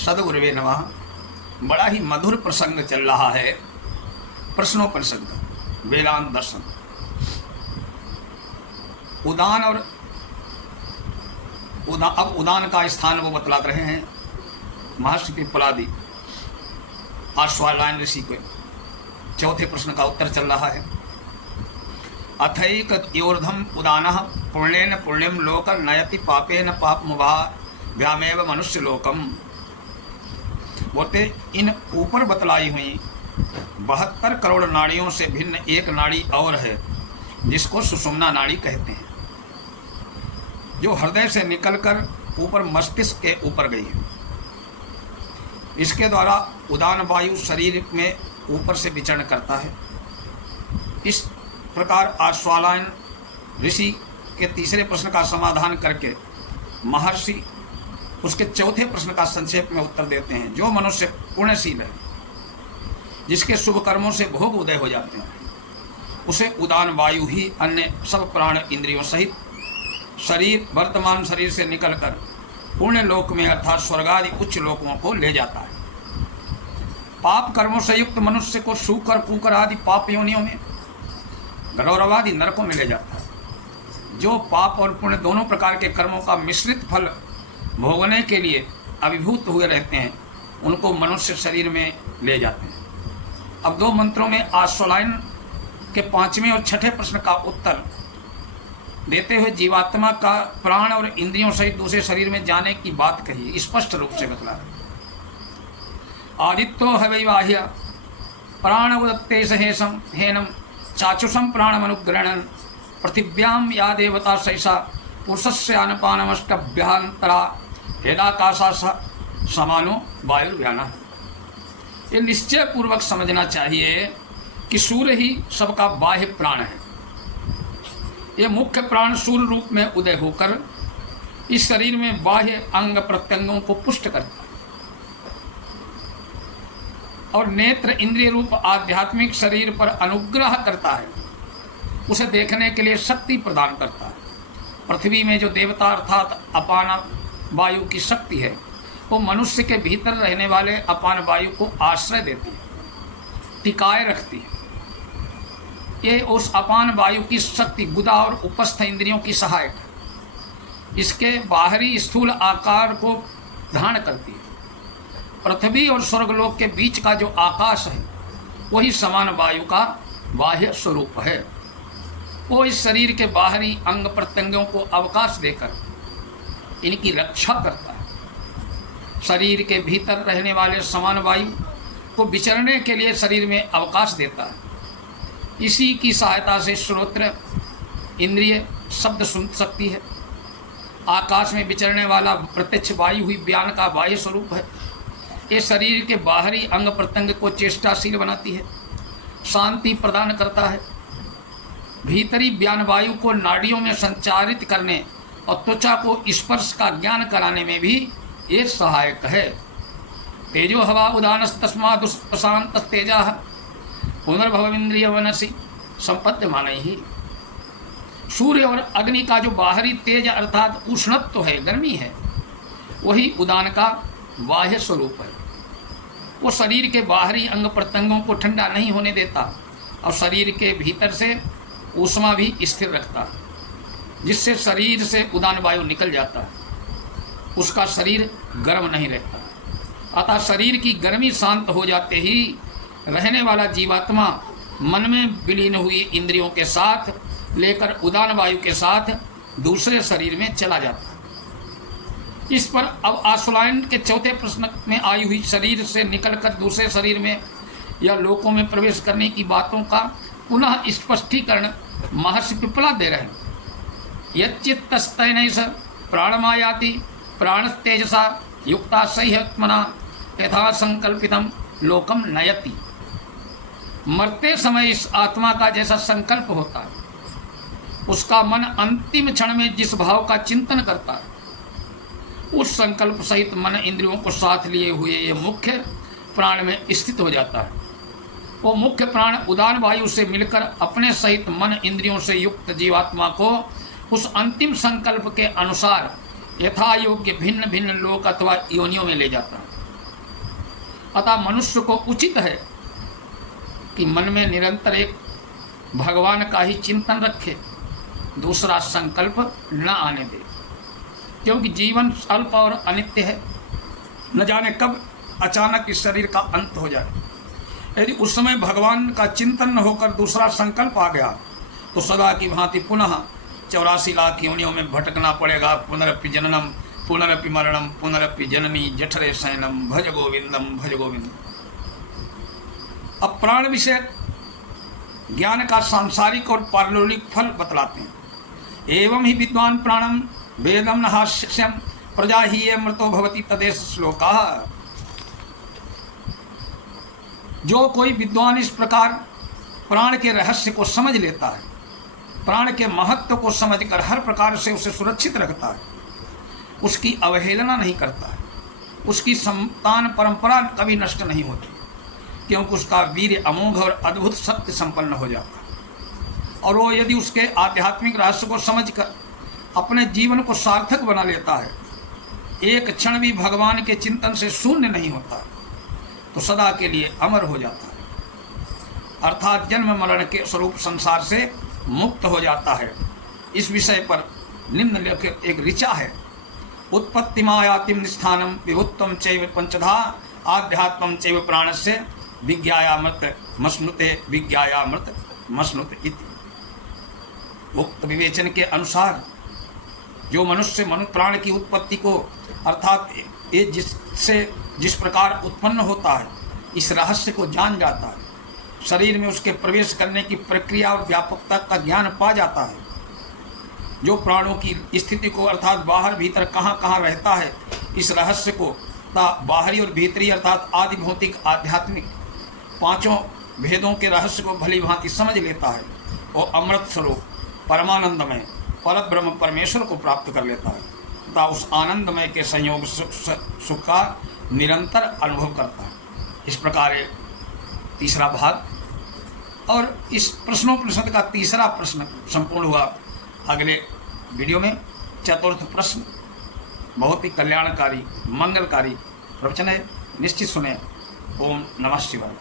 सद्गुरुवे नमः। बड़ा ही मधुर प्रसंग चल रहा है प्रश्नोपनिषद का, वेदांत दर्शन। उदान और अब उदान का स्थान वो बतला रहे हैं। महर्षि पिप्पलादि आश्वालायन ऋषि के चौथे प्रश्न का उत्तर चल रहा है। अथैक योर्धम उदानः पुण्येन पुण्यम लोक नयति पापेन पाप मुभाव्यामेव मनुष्य लोकम। बोलते इन ऊपर बतलाई हुई 72 करोड़ नाड़ियों से भिन्न एक नाड़ी और है जिसको सुषुम्ना नाड़ी कहते हैं, जो हृदय से निकलकर ऊपर मस्तिष्क के ऊपर गई है। इसके द्वारा उदान वायु शरीर में ऊपर से विचरण करता है। इस प्रकार आश्वालायन ऋषि के तीसरे प्रश्न का समाधान करके महर्षि उसके चौथे प्रश्न का संक्षेप में उत्तर देते हैं। जो मनुष्य पुण्यशील है, जिसके शुभ कर्मों से भोग उदय हो जाते हैं, उसे उदान वायु ही अन्य सब प्राण इंद्रियों सहित शरीर वर्तमान शरीर से निकलकर पुण्य लोक में अर्थात स्वर्ग आदि उच्च लोकों को ले जाता है। पाप कर्मों से युक्त मनुष्य को शूकर पूकर आदि पाप योनियों में गौरवादि नरकों में ले जाता है। जो पाप और पुण्य दोनों प्रकार के कर्मों का मिश्रित फल भोगने के लिए अभिभूत हुए रहते हैं, उनको मनुष्य शरीर में ले जाते हैं। अब 2 मंत्रों में आश्वालायन के 5वें और 6ठे प्रश्न का उत्तर देते हुए जीवात्मा का प्राण और इंद्रियों सहित दूसरे शरीर में जाने की बात कही, स्पष्ट रूप से बतला रहे। आदित्यो हवैवाह्य प्राण उदत्ते सहेशम हेनम चाचुषम प्राणमनुग्रहणन पृथिव्याम या देवता सैषा पुरुषस्यानपानमष्टभ्यांतरा हेदाकाशा समानो वायुर्व्याना। ये निश्चय पूर्वक समझना चाहिए कि सूर्य ही सबका बाह्य प्राण है। ये मुख्य प्राण सूर्य रूप में उदय होकर इस शरीर में बाह्य अंग प्रत्यंगों को पुष्ट करता है और नेत्र इंद्रिय रूप आध्यात्मिक शरीर पर अनुग्रह करता है, उसे देखने के लिए शक्ति प्रदान करता है। पृथ्वी में जो देवता अर्थात अपान वायु की शक्ति है, वो मनुष्य के भीतर रहने वाले अपान वायु को आश्रय देती है, टिकाए रखती है। ये उस अपान वायु की शक्ति गुदा और उपस्थ इंद्रियों की सहायक है। इसके बाहरी स्थूल आकार को धारण करती है। पृथ्वी और स्वर्गलोक के बीच का जो आकाश है, वही समान वायु का बाह्य स्वरूप है। वो इस शरीर के बाहरी अंग प्रत्यंगों को अवकाश देकर इनकी रक्षा करता है। शरीर के भीतर रहने वाले समान वायु को विचरने के लिए शरीर में अवकाश देता है। इसी की सहायता से श्रोत्र इंद्रिय शब्द सुन सकती है। आकाश में विचरने वाला प्रत्यक्ष वायु ही ज्ञान का बाह्य स्वरूप है। ये शरीर के बाहरी अंग प्रत्यंग को चेष्टाशील बनाती है, शांति प्रदान करता है। भीतरी ज्ञान वायु को नाड़ियों में संचारित करने और त्वचा को स्पर्श का ज्ञान कराने में भी ये सहायक है। तेजो हवा उदानस्तस्मात् प्रशांतस्तेजा पुनर्भवमिंद्रिय वनसी संपद्यमान ही। सूर्य और अग्नि का जो बाहरी तेज अर्थात उष्णत्व है, गर्मी है, वही उदान का बाह्य स्वरूप है। वो शरीर के बाहरी अंग प्रत्यंगों को ठंडा नहीं होने देता और शरीर के भीतर से ऊष्मा भी स्थिर रखता है, जिससे शरीर से उदान वायु निकल जाता है, उसका शरीर गर्म नहीं रहता। अतः शरीर की गर्मी शांत हो जाते ही रहने वाला जीवात्मा मन में विलीन हुई इंद्रियों के साथ लेकर उदान वायु के साथ दूसरे शरीर में चला जाता है। इस पर अब आश्वालायन के चौथे प्रश्न में आई हुई शरीर से निकलकर दूसरे शरीर में या लोकों में प्रवेश करने की बातों का पुनः स्पष्टीकरण महर्षि पिप्पला दे रहे हैं। यच्चित्तस्तैनैष प्राणमायाति प्राणस्तेजसा युक्ता सह्यत्मना यथा संकल्पितम लोकम नयति। मरते समय इस आत्मा का जैसा संकल्प होता है, उसका मन अंतिम क्षण में जिस भाव का चिंतन करता है, उस संकल्प सहित मन इंद्रियों को साथ लिए हुए ये मुख्य प्राण में स्थित हो जाता है। वो मुख्य प्राण उदान वायु से मिलकर अपने सहित मन इंद्रियों से युक्त जीवात्मा को उस अंतिम संकल्प के अनुसार यथा योग्य भिन्न भिन्न लोक अथवा योनियों में ले जाता है। अतः मनुष्य को उचित है कि मन में निरंतर एक भगवान का ही चिंतन रखे, दूसरा संकल्प न आने दे, क्योंकि जीवन अल्प और अनित्य है। न जाने कब अचानक इस शरीर का अंत हो जाए। यदि उस समय भगवान का चिंतन न होकर दूसरा संकल्प आ गया तो सदा की भांति पुनः 84 लाख योनियों में भटकना पड़ेगा। पुनरपि जननम पुनरपि मरणम पुनरपि जननी जठरे शयनम भज गोविंदम भज गोविंदम। अब प्राण विषय ज्ञान का सांसारिक और पारलौकिक फल बतलाते हैं। एवं ही विद्वान प्राणम वेदम न हास्यम प्रजा ही ये मृतो भवती तदेश श्लोका। जो कोई विद्वान इस प्रकार प्राण के रहस्य को समझ लेता है, प्राण के महत्व को समझकर हर प्रकार से उसे सुरक्षित रखता है, उसकी अवहेलना नहीं करता है, उसकी संतान परंपरा कभी नष्ट नहीं होती, क्योंकि उसका वीर्य अमोघ और अद्भुत सत्य संपन्न हो जाता है। और वो यदि उसके आध्यात्मिक रहस्य को समझकर अपने जीवन को सार्थक बना लेता है, एक क्षण भी भगवान के चिंतन से शून्य नहीं होता, तो सदा के लिए अमर हो जाता है, अर्थात जन्म मरण के स्वरूप संसार से मुक्त हो जाता है। इस विषय पर निम्नलिखित एक ऋचा है। उत्पत्ति मायातिम स्थानम विभुत्वम चैव पंचधा आध्यात्मम चैव प्राणस्य विज्ञायामृत मश्नुते विज्ञायामृत मश्नुते इति। उक्त विवेचन के अनुसार जो मनुष्य प्राण की उत्पत्ति को अर्थात ये जिस प्रकार उत्पन्न होता है, इस रहस्य को जान जाता है, शरीर में उसके प्रवेश करने की प्रक्रिया और व्यापकता का ज्ञान पा जाता है, जो प्राणों की स्थिति को अर्थात बाहर भीतर कहाँ कहाँ रहता है, इस रहस्य को बाहरी और भीतरी अर्थात आदि भौतिक आध्यात्मिक पांचों भेदों के रहस्य को भली भांति समझ लेता है, और अमृत स्वरूप परमानंदमय परब्रह्म परमेश्वर को प्राप्त कर लेता है तथा उस आनंदमय के संयोग सुख का निरंतर अनुभव करता है। इस प्रकार तीसरा भाग और इस प्रश्नोपनिषद का तीसरा प्रश्न संपूर्ण हुआ। अगले वीडियो में चतुर्थ प्रश्न बहुत ही कल्याणकारी मंगलकारी प्रवचन है, निश्चित सुने। ओम नमः शिवाय।